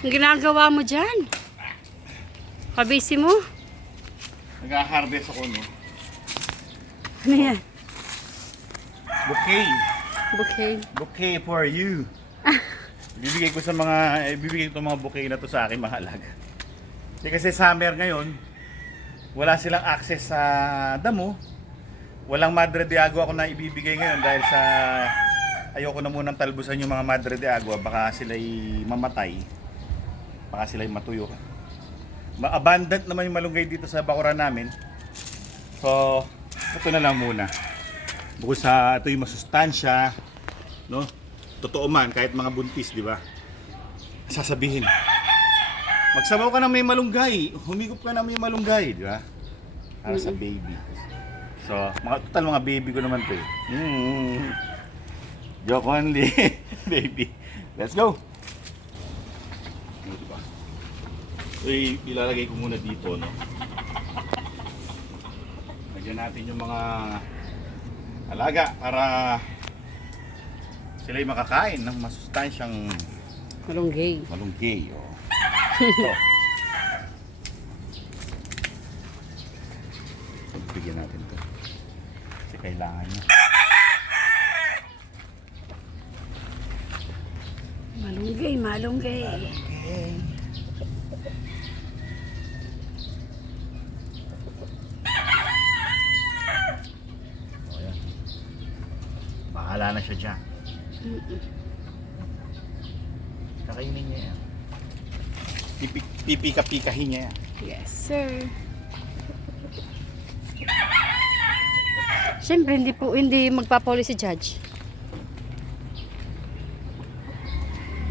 Ang ginagawa mo dyan? Kabisi mo? Nag-harvest ako, no? Ano yan? Bouquet. Bouquet. Bouquet for you. Ibibigay ko mga bouquet na to sa akin mahalaga. Kasi summer ngayon, wala silang access sa damo. Walang Madre de Agua ako na ibibigay ngayon dahil sa ayoko na munang talbusan yung mga Madre de Agua, baka sila'y mamatay. Baka sila'y matuyo. Ma-abundant naman yung malunggay dito sa bakuran namin. So, ito na lang muna. Bukod sa ito yung masustansya, no? Totoo man, kahit mga buntis, di ba? Sasabihin, magsabaw ka na may malunggay, humigop ka na may malunggay, di ba? Para sa baby. So, mga baby ko naman to eh. Joke only, baby. Let's go! Diba? So, ilalagay ko muna dito, no? Lagyan natin yung mga alaga para sila'y makakain ng masustansyang Malunggay. malunggay. Oh. Ito. Bigyan natin ito. Kasi kailangan niya. Malunggay, malunggay. Okay. Oh, yan. Bahala na siya dyan. Kakainin niya yan. Pipika-pikahin niya yan. Yes, sir. Siyempre, hindi magpapahuli si Judge.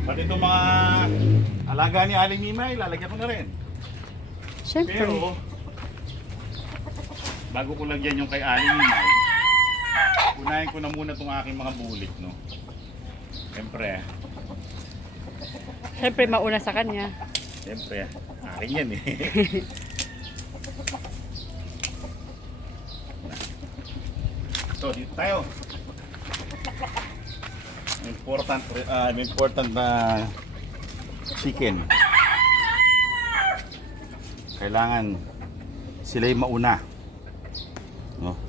Pati itong mga alaga ni Aling Mimay, lalagyan ko na rin. Siyempre. Pero, bago ko lagyan yung kay Aling Mimay, unahin ko na muna itong aking mga bulik, no? Siyempre, mauna sa kanya. Siyempre, akin yan eh. So, dito tayo. Important na chicken. Kailangan sila'y mauna. No?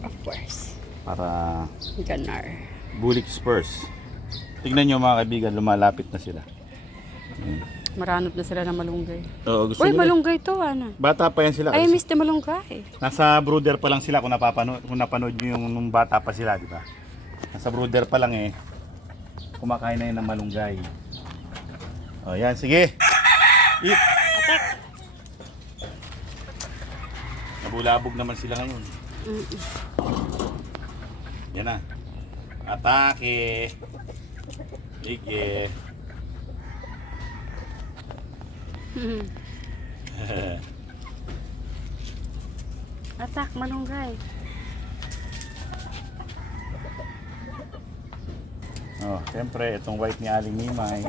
Of course. Para Ganar. bulik spurs. Tignan nyo mga kaibigan, lumalapit na sila. Maranot na sila ng malunggay. Oo, gusto Uy, nila. malunggay to, ano? Bata pa yan sila. I kasi miss the malunggay. nasa brooder pa lang sila kung napanood nyo yung nung bata pa sila, di ba? Nasa brooder pa lang eh. Kumakain na yun ng malunggay. O yan, sige. Eat. Nabulabog naman sila ngayon. Yan na. Atake. Sige. Atak, malunggay. Oh, siyempre, itong white ni Aling Mimay.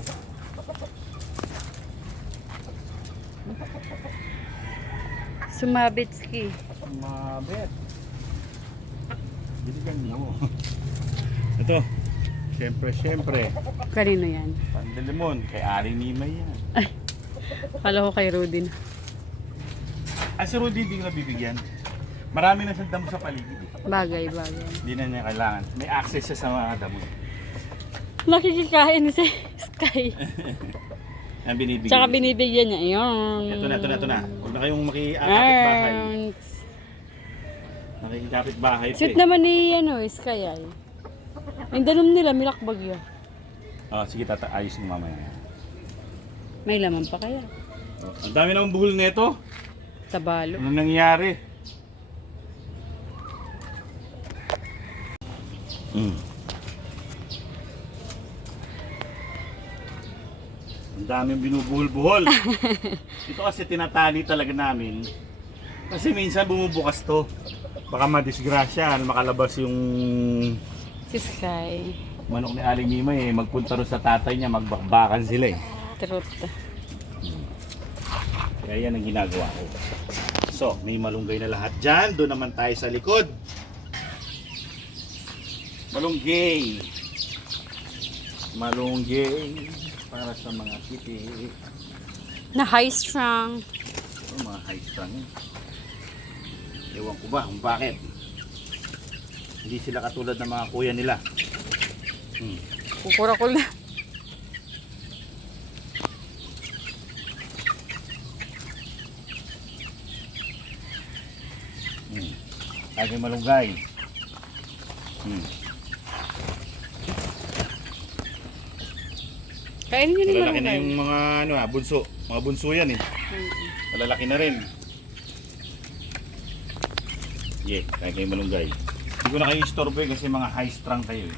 Sumabitski. Mabet. Biligan mo. Ito. Siyempre. Kanino yan? Pandalimon. Kay Aling Mimay yan. Kala ko kay Rodin. Si Rudy hindi ko nabibigyan. Marami na siyang damo sa paligid. Bagay. Hindi na niya kailangan. May access siya sa mga damo. Nakikikain si Sky. Yan binibigyan. Tsaka binibigyan niya. Ayun. Ito na. Huwag na kayong makikapit bahay. Nakikapit bahay. Sweet naman ni Sky ay. Yung danom nila, milakbag yun. Oh, sige, ayos mo mamaya. May laman pa kaya? Ang dami namang buhol nito. Tabalo. Anong nangyari? Ang daming binubuhol-buhol. Ito kasi tinatali talaga namin. Kasi minsan bumubukas to. Baka madisgrasya, makalabas yung Si Sky. manok ni Aling Mimay magpunta rin sa tatay niya, magbakbakan sila eh. Truth. Kaya yan ang ginagawa ko. So, may malunggay na lahat dyan. Doon naman tayo sa likod. Malunggay. Para sa mga kitty. Na high strung. Mga high strung yun. Ewan ko ba kung bakit. Hindi sila katulad ng mga kuya nila. Kukura ko na. Lagi malunggay. Kainin nyo naman Malalaki na yung mga bunso. Mga bunso yan eh. Malalaki na rin. Lagi malunggay. Hindi ko na kayo istorbo kasi mga high strung kayo eh.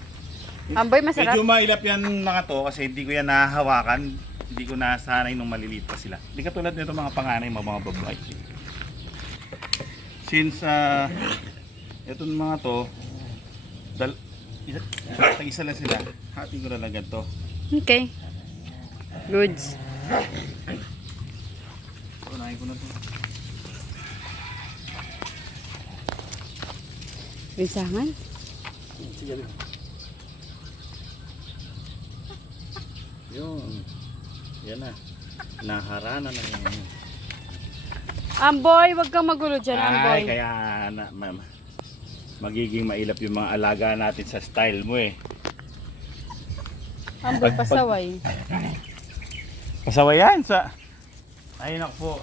Amboy, masarap. Medyo mailap yan mga to kasi hindi ko yan nahahawakan. Hindi ko nasanay nung maliliit pa sila. Hindi katulad nito mga panganay, mga babae. Since itong mga to, isa lang sila, hati ko na lang ganito. Okay. Goods. Unahin ko na to. Binsangan? Sige rin. Yun. Yan na. Naharana na yan. Amboy, wag kang magulo dyan, Amboy. Ay, kaya magiging mailap yung mga alaga natin sa style mo eh. Amboy, pasaway. Pasaway yan sa... Ay naku po.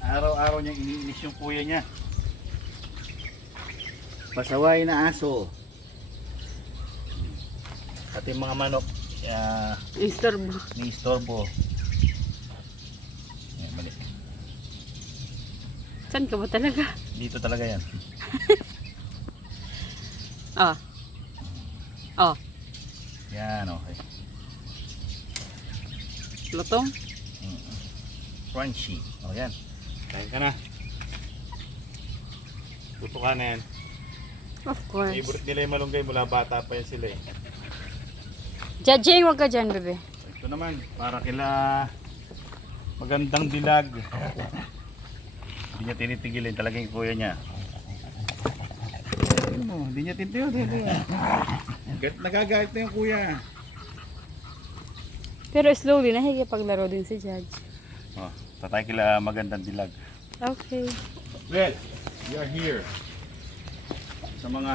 Araw-araw niyang iniinis yung kuya niya. Pasaway na aso. At yung mga manok, Istorbo. ni istorbo. Ayan, mali. Saan ka ba talaga? Dito talaga yan. Oh. Oh. Yan, okay. Lutong? Crunchy. O yan. Kain ka na. Tuto ka na yan. Of course. Favorite nila yung malunggay mula bata pa yan sila eh. Judging, wag ka dyan, bebe. Ito naman, para kila magandang dilag. Hindi niya tinitigilin talaga yung kuya niya. Hindi niya tinitigilin. Nagagalit na yung kuya. Pero slowly, nahikipaglaro din si Judge. Tatay kila magandang dilag. Okay. Well, we are here sa mga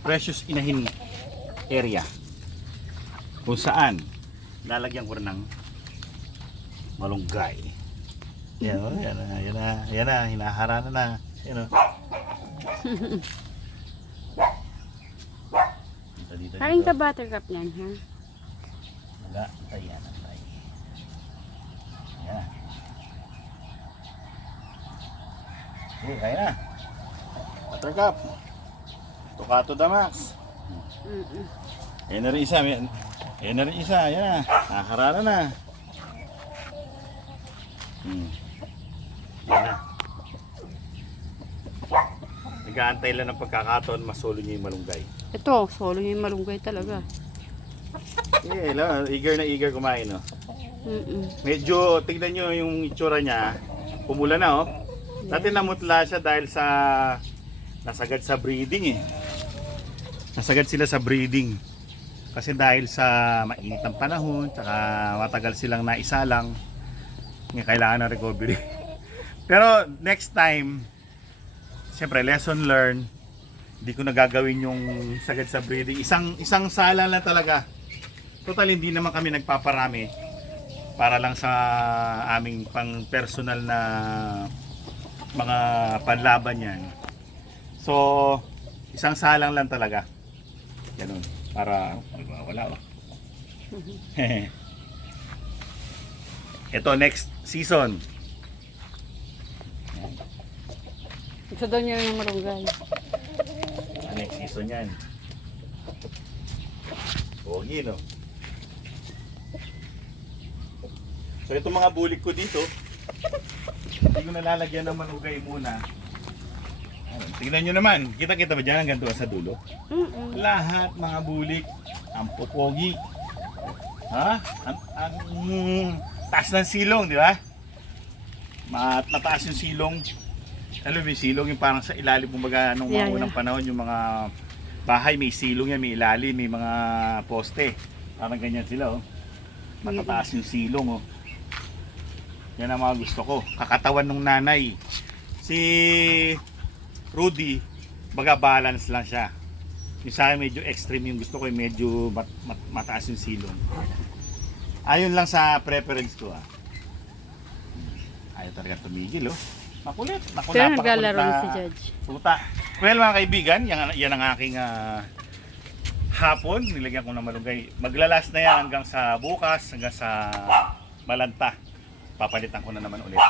precious inahin area kung saan lalagyan ko rin ng malunggay. Yan o, yan na, hinaharana na. Yan o. Dito. Kain ka buttercup niyan, ha? Wala, yan. Yan. Okay, kaya na. Buttercup. Tukato Damax. Yan na rin isa. Yan na rin isa. Yan na. Nakaharana na. Yan na. Nag-aantay lang ng pagkakataon, masulo niya yung malunggay. Ito, solo niya yung malunggay talaga. Eager na eager kumain, no? Medyo, tignan nyo yung itsura niya. Pumula na, oh. Dati namutla siya dahil sa nasagad sa breeding, eh. Nasagad sila sa breeding. Kasi dahil sa mainit ang panahon, tsaka matagal silang naisalang, kailangan ng recovery. Pero next time, siyempre lesson learned, hindi ko nagagawin yung sagad sa breeding. Isang sala lang talaga. Total, hindi naman kami nagpaparami para lang sa aming pang personal na mga panlaban yan. So, isang salang lang talaga. Ganun. Para wala. Ito, next season. Gusto daw niya yung malunggay. Next season yan. Pogi, no? So, itong mga bulik ko dito, hindi ko nalalagyan ng malunggay muna. Tingnan nyo naman. Kita-kita ba dyan hanggang doon sa dulo? Lahat mga bulik, ang popogi. Ha? Ang taas ng silong, di ba? Mataas yung silong. Alam mo yung silong yung parang sa ilalim kumbaga nung mga unang panahon yung mga bahay may silong yan, may ilalim, may mga poste. Parang ganyan sila, oh. Matataas yung silong, oh. Yan ang mga gusto ko. Kakatawan ng nanay. Si Rudy, baga balance lang siya. Yung sa akin medyo extreme yung gusto ko, yung medyo mataas yung silong. Ayon lang sa preference ko, ah. Ayaw talaga tumigil, oh. Makulit. Naku, Pero napakakulit naglalaro na na si Judge. Tuta. Well, mga kaibigan, yan ang aking hapon. Nilagyan ko ng malunggay. Maglalas na yan hanggang sa bukas, hanggang sa Malanta. Papalitan ko na naman ulit.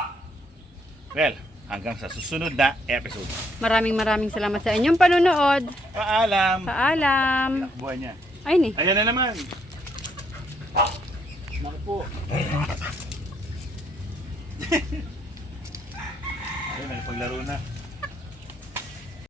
Well, hanggang sa susunod na episode. Maraming salamat sa inyong panunood. Paalam! Paalam. Buhay niya. Ay ni. Ayan na naman. Naku po. Ayun, nagpaglaro na.